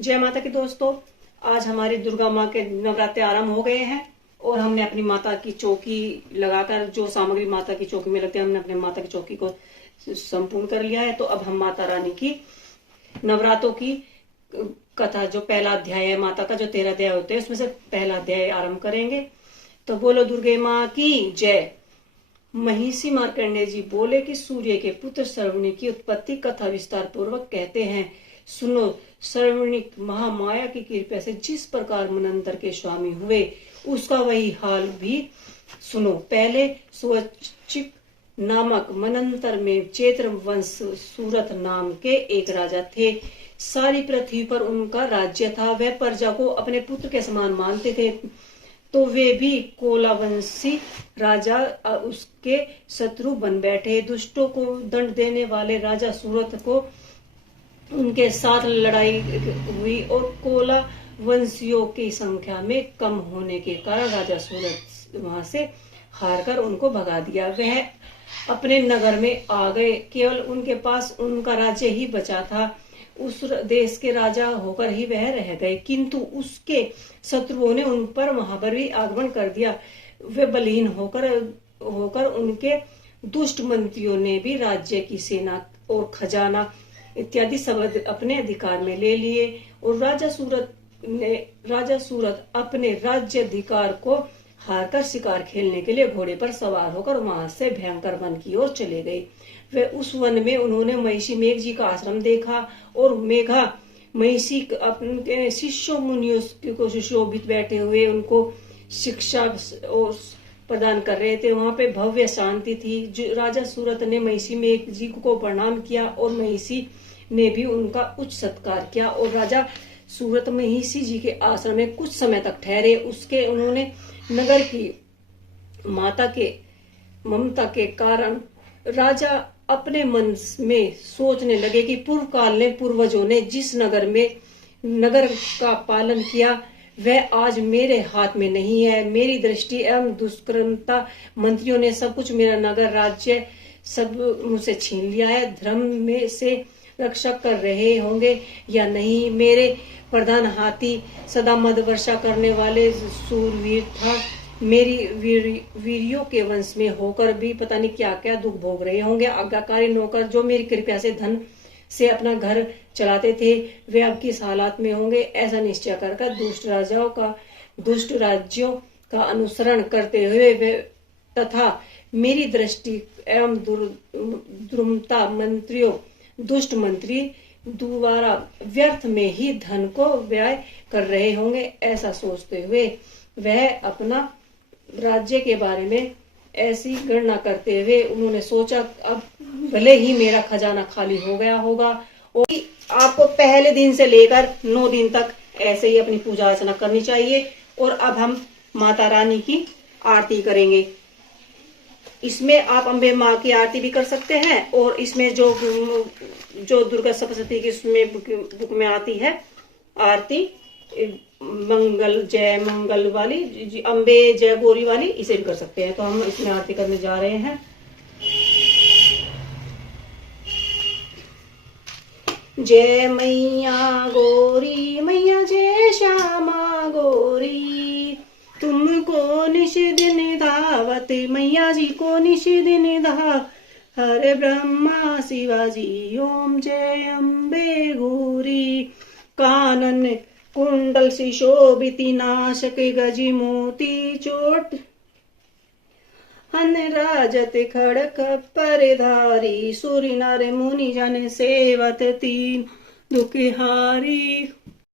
जय माता की दोस्तों, आज हमारी दुर्गा माँ के नवरात्रे आरंभ हो गए हैं और हमने अपनी माता की चौकी लगाकर जो सामग्री माता की चौकी में लगती है, हमने अपने माता की चौकी को संपूर्ण कर लिया है। तो अब हम माता रानी की नवरात्रों की कथा, जो पहला अध्याय है माता का, जो 13 अध्याय होते हैं उसमें से पहला अध्याय आरंभ करेंगे। तो बोलो दुर्गे माँ की जय। महिषी मार्कंडेय जी बोले कि सूर्य के पुत्र सर्वणी की उत्पत्ति कथा विस्तार पूर्वक कहते हैं। सुनो, सर्वणी महामाया की कृपा से जिस प्रकार मनंतर के स्वामी हुए उसका वही हाल भी सुनो। पहले स्वचिक नामक मनंतर में चैत्र वंश सूरत नाम के एक राजा थे। सारी पृथ्वी पर उनका राज्य था। वह प्रजा को अपने पुत्र के समान मानते थे। तो वे भी कोलावंशी राजा उसके शत्रु बन बैठे। दुष्टों को दंड देने वाले राजा सूरत को उनके साथ लड़ाई हुई और कोला वंशियों की संख्या में कम होने के कारण राजा सूरत वहां से हारकर उनको भगा दिया। वह अपने नगर में आ गए। केवल उनके पास उनका राज्य ही बचा था। उस देश के राजा होकर ही वह रह गए, किंतु उसके शत्रुओं ने उन पर वहां पर भी आक्रमण कर दिया। वे बलहीन होकर उनके दुष्ट मंत्रियों ने भी राज्य की सेना और खजाना इत्यादि सब अपने अधिकार में ले लिए और राजा सूरत अपने राज्य अधिकार को हारकर शिकार खेलने के लिए घोड़े पर सवार होकर वहां से भयंकर वन की ओर चले गए। वे उस वन में उन्होंने महिषी मेघ जी का आश्रम देखा और मेघा महिषी अपने शिष्यों मुनियों को सुशोभित बैठे हुए उनको शिक्षा प्रदान कर रहे थे। वहां पे भव्य शांति थी। राजा सूरत ने महिषी मेघ जी को प्रणाम किया और महिषी ने भी उनका उच्च सत्कार किया और राजा सूरत महिषी जी के आश्रम में कुछ समय तक ठहरे। उसके उन्होंने नगर की माता के ममता के कारण राजा अपने मन में सोचने लगे कि पूर्व काल में पूर्वजों ने जिस नगर का पालन किया वह आज मेरे हाथ में नहीं है। मेरी दृष्टि एवं दुष्कर्मता मंत्रियों ने सब कुछ मेरा नगर राज्य सब मुझसे छीन लिया है। धर्म में से रक्षा कर रहे होंगे या नहीं। मेरे प्रधान हाथी सदा मद वर्षा करने वाले सूरवीर था। मेरी वीरियों के वंश में होकर भी पता नहीं क्या क्या दुख भोग रहे होंगे। आज्ञाकारी नौकर जो मेरी कृपया से धन से अपना घर चलाते थे वे अब किस हालात में होंगे। ऐसा निश्चय कर दुष्ट राज्यों का अनुसरण करते हुए वे तथा मेरी दृष्टि एवं दुर्मता दुष्ट मंत्री द्वारा व्यर्थ में ही धन को व्यय कर रहे होंगे। ऐसा सोचते हुए वह अपना राज्य के बारे में ऐसी गणना करते हुए उन्होंने सोचा अब भले ही मेरा खजाना खाली हो गया होगा। और आपको पहले दिन से लेकर 9 दिन तक ऐसे ही अपनी पूजा अर्चना करनी चाहिए। और अब हम माता रानी की आरती करेंगे। इसमें आप अम्बे माँ की आरती भी कर सकते हैं और इसमें जो दुर्गा सप्तशती की उसमें बुक में आती है आरती जय मंगल वाली, अम्बे जय गौरी वाली, इसे भी कर सकते हैं। तो हम इसमें आरती करने जा रहे हैं। जय मैया गौरी मैया जय श्यामा गौरी, तुमको निश दिन धावत मैया जी को निश दिन धा। हरे ब्रह्मा शिवाजी ओम जय अम्बे गौरी। कानन कुंडल सुशोभिति नाशक गजी मोती चोट। हन राजत खड़क परधारी, सूर्य नर मुनि जन सेवत तीन दुखहारी।